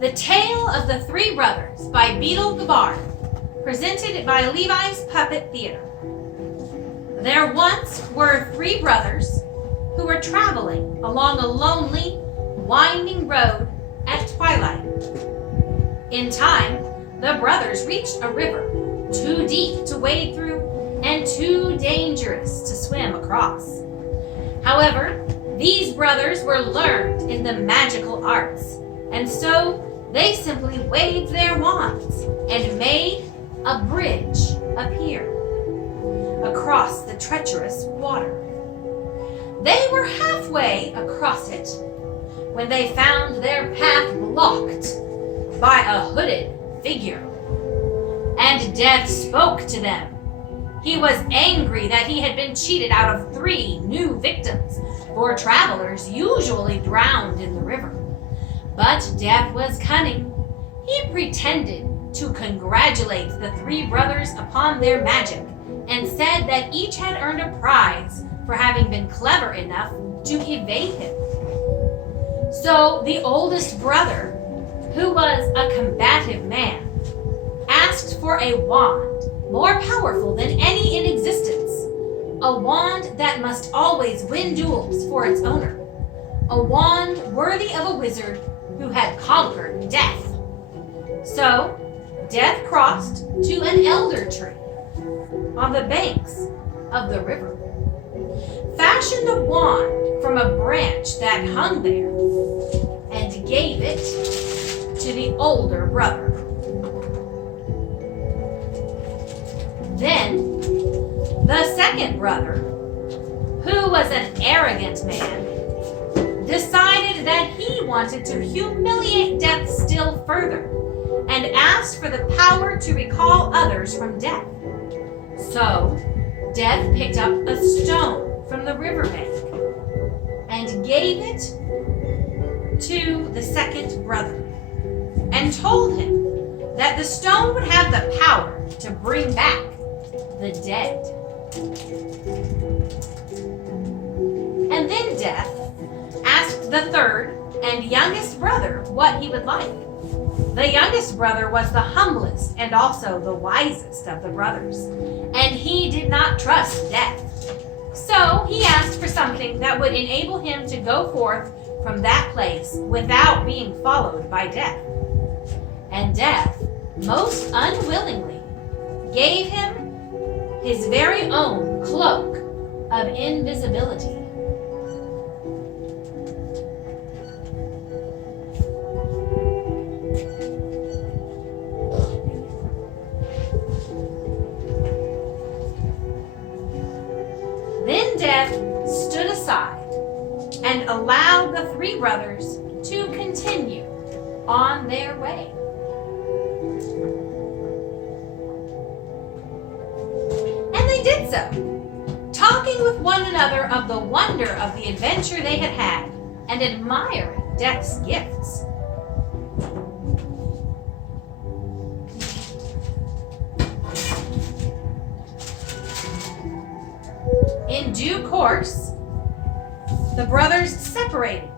The Tale of the Three Brothers by Beetle the Bard, presented by Levi's Puppet Theater. There once were three brothers who were traveling along a lonely, winding road at twilight. In time, the brothers reached a river too deep to wade through and too dangerous to swim across. However, these brothers were learned in the magical arts, and so they simply waved their wands and made a bridge appear across the treacherous water. They were halfway across it when they found their path blocked by a hooded figure. And Death spoke to them. He was angry that he had been cheated out of 3 new victims, for travelers usually drowned in the river. But Death was cunning. He pretended to congratulate the 3 brothers upon their magic and said that each had earned a prize for having been clever enough to evade him. So the oldest brother, who was a combative man, asked for a wand more powerful than any in existence, a wand that must always win duels for its owner, a wand worthy of a wizard who had conquered death. So Death crossed to an elder tree on the banks of the river, fashioned a wand from a branch that hung there, and gave it to the older brother. Then the second brother, who was an arrogant man, decided that he wanted to humiliate Death still further and asked for the power to recall others from death. So Death picked up a stone from the riverbank and gave it to the second brother and told him that the stone would have the power to bring back the dead. And then Death asked the third and youngest brother what he would like. The youngest brother was the humblest and also the wisest of the brothers, and he did not trust Death. So he asked for something that would enable him to go forth from that place without being followed by Death. And Death, most unwillingly, gave him his very own cloak of invisibility. Then Death stood aside and allowed the 3 brothers to continue on their way. And they did so, talking with one another of the wonder of the adventure they had had and admiring Death's gifts. In due course, the brothers separated,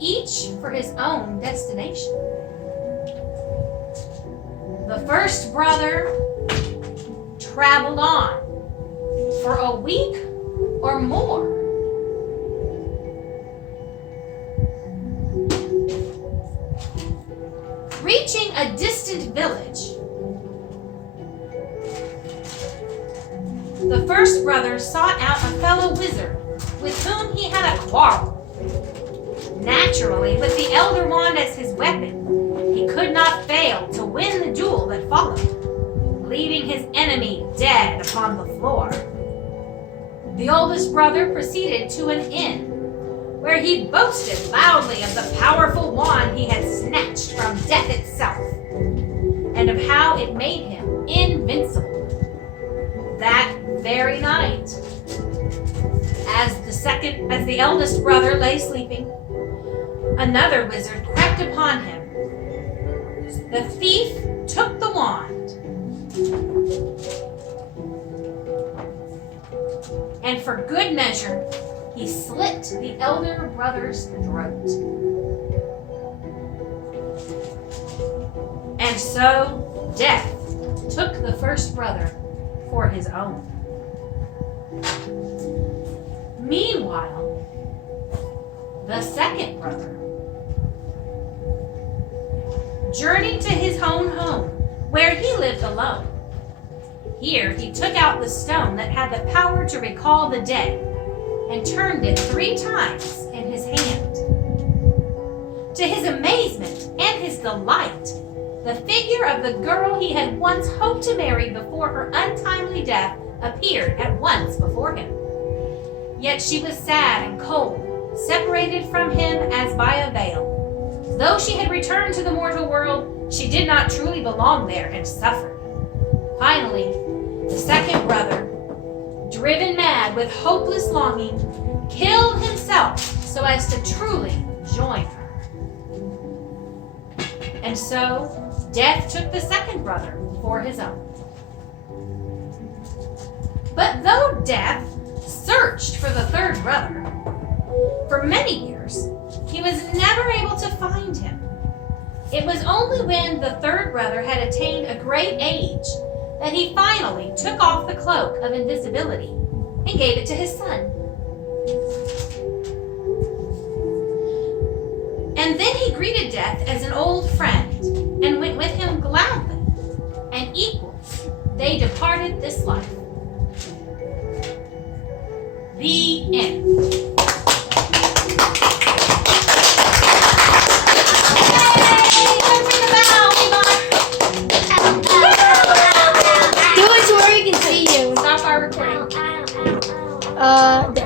each for his own destination. The first brother traveled on for a week or more. Reaching a distant village, the first brother sought out a fellow wizard with whom he had a quarrel. Naturally, with the elder wand as his weapon, he could not fail to win the duel that followed, leaving his enemy dead upon the floor. The oldest brother proceeded to an inn, where he boasted loudly of the powerful wand he had snatched from death itself, and of how it made him invincible. That very night, as the eldest brother lay sleeping, another wizard crept upon him. The thief took the wand, and for good measure, he slit the elder brother's throat. And so Death took the first brother for his own. Meanwhile, the second brother journeyed to his own home, where he lived alone. Here he took out the stone that had the power to recall the dead and turned it 3 times in his hand. To his amazement and his delight, the figure of the girl he had once hoped to marry before her untimely death appeared at once before him. Yet she was sad and cold, separated from him as by a veil. Though she had returned to the mortal world, she did not truly belong there and suffered. Finally, the second brother, driven mad with hopeless longing, killed himself so as to truly join her. And so, Death took the second brother for his own. But though Death searched for the third brother, for many years, he was never able to find him. It was only when the third brother had attained a great age that he finally took off the cloak of invisibility and gave it to his son. And then he greeted Death as an old friend and went with him gladly, and equals they departed this life. The end.